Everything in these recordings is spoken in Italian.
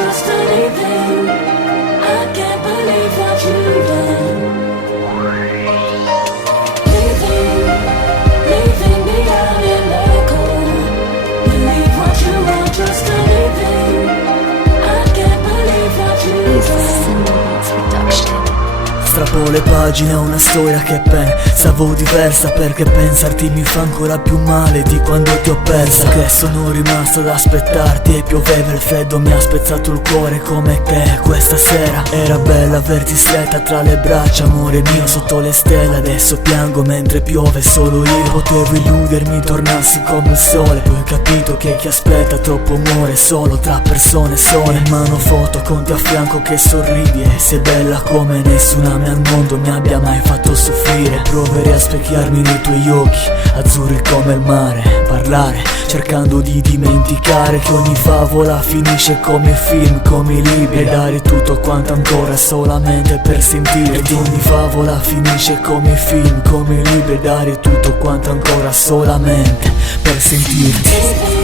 trust anything. I can't believe what you've done. Leaving me out in the cold. Believe what you want, trust anything. I can't believe what you've done. Strappo le pagine a una storia che pensavo diversa, perché pensarti mi fa ancora più male di quando ti ho persa. Che sono rimasto ad aspettarti e pioveva il freddo, mi ha spezzato il cuore come te questa sera. Era bella averti stretta tra le braccia, amore mio, sotto le stelle. Adesso piango mentre piove solo io. Potevo illudermi tornassi come il sole, poi ho capito che chi aspetta troppo muore solo tra persone sole. In mano foto con te a fianco che sorridi, e sei bella come nessuna al mondo mi abbia mai fatto soffrire. Proverei a specchiarmi nei tuoi occhi, azzurri come il mare, parlare cercando di dimenticare che ogni favola finisce come film, come i libri, e dare tutto quanto ancora solamente per sentirti. Ogni favola finisce come film, come i libri, e dare tutto quanto ancora solamente per sentirti.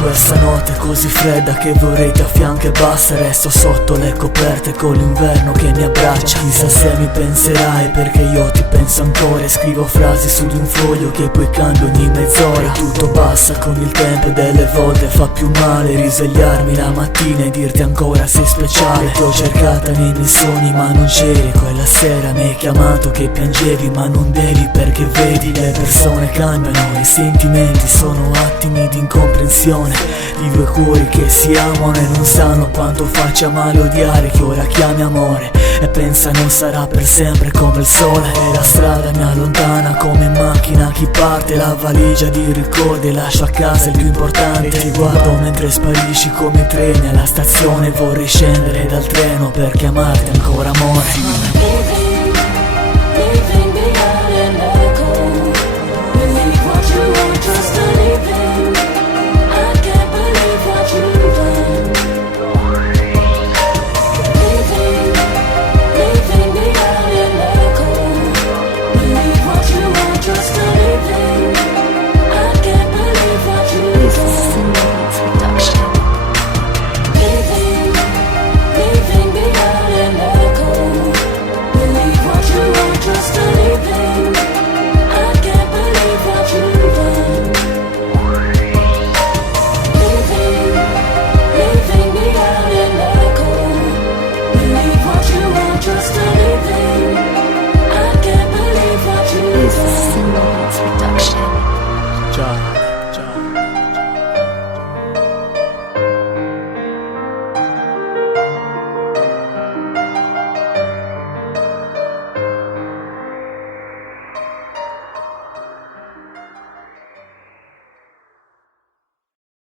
Questa notte è così fredda che vorrei ti affianco e basta. Resto sotto le coperte con l'inverno che mi abbraccia. Chissà se mi penserai, perché io ti penso ancora. E scrivo frasi su di un foglio che poi cambio ogni mezz'ora. Tutto passa con il tempo e delle volte fa più male risvegliarmi la mattina e dirti ancora sei speciale. Ti ho cercata nei miei sogni ma non c'eri. Quella sera mi hai chiamato che piangevi ma non devi, perché vedi le persone cambiano, i sentimenti sono attimi di incomprensione di due cuori che si amano e non sanno quanto faccia male odiare chi ora chiami amore, e pensano sarà per sempre come il sole. E la strada mi allontana come in macchina chi parte, la valigia di ricordi lascio a casa il più importante. E ti guardo mentre sparisci come i treni alla stazione, vorrei scendere dal treno per chiamarti ancora amore.